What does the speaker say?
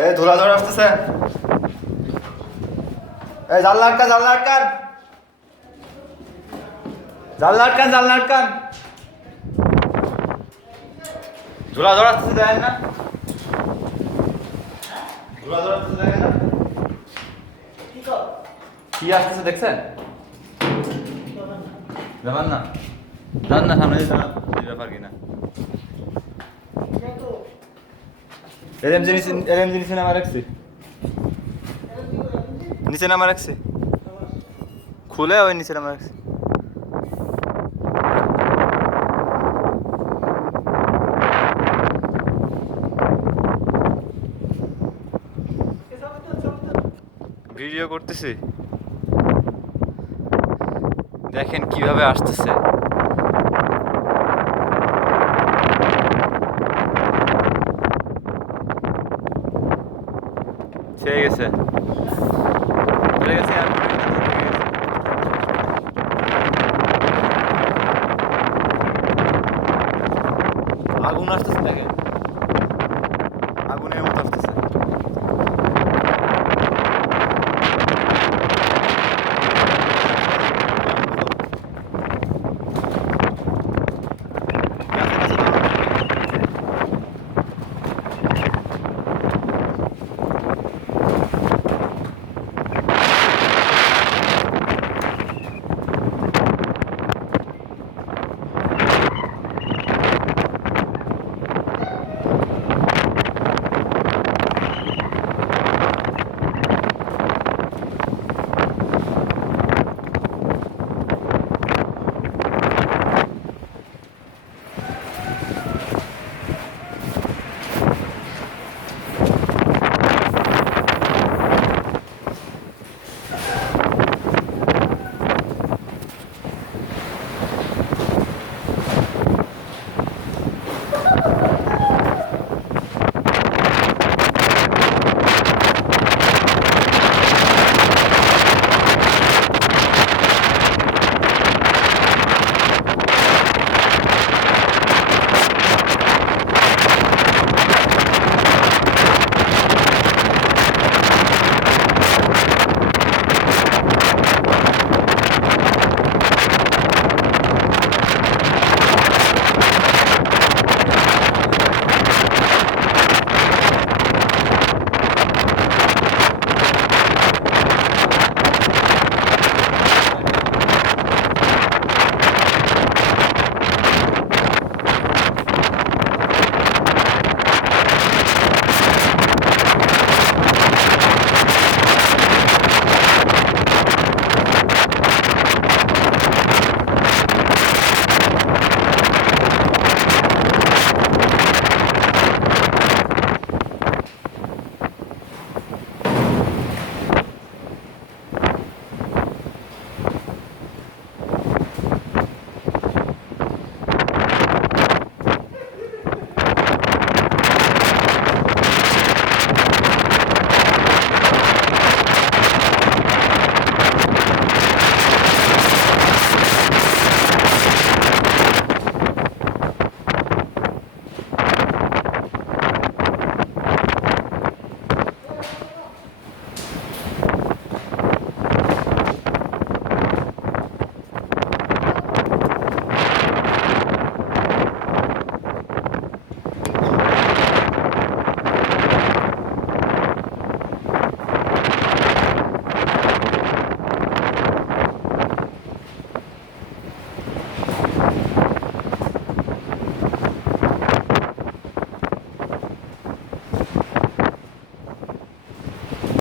এই ধুলা ধরে আসতেছে। এই জানলা আটকান, জানলা আটকান, জানলা আটকান, জানলা আটকান। ধুলা ধরে আসতেছে, দেখেন না? ধুলা ধরে আসতেছে, দেখেন না? কি আসতেছে দেখছেন? যাবেন না, যান না, সামনে যেতে না। এই ব্যাপার কিনা এলএমজি নিচে নামা রাখছি, নিচে নামা রাখছি, খুলে ওই নিচে নামা রাখছি। ভিডিও করতেছি, দেখেন কিভাবে আসতেছে। ছেড়ে গেছে, ছেড়ে গেছে, আগুন আসতেছে দেখেন।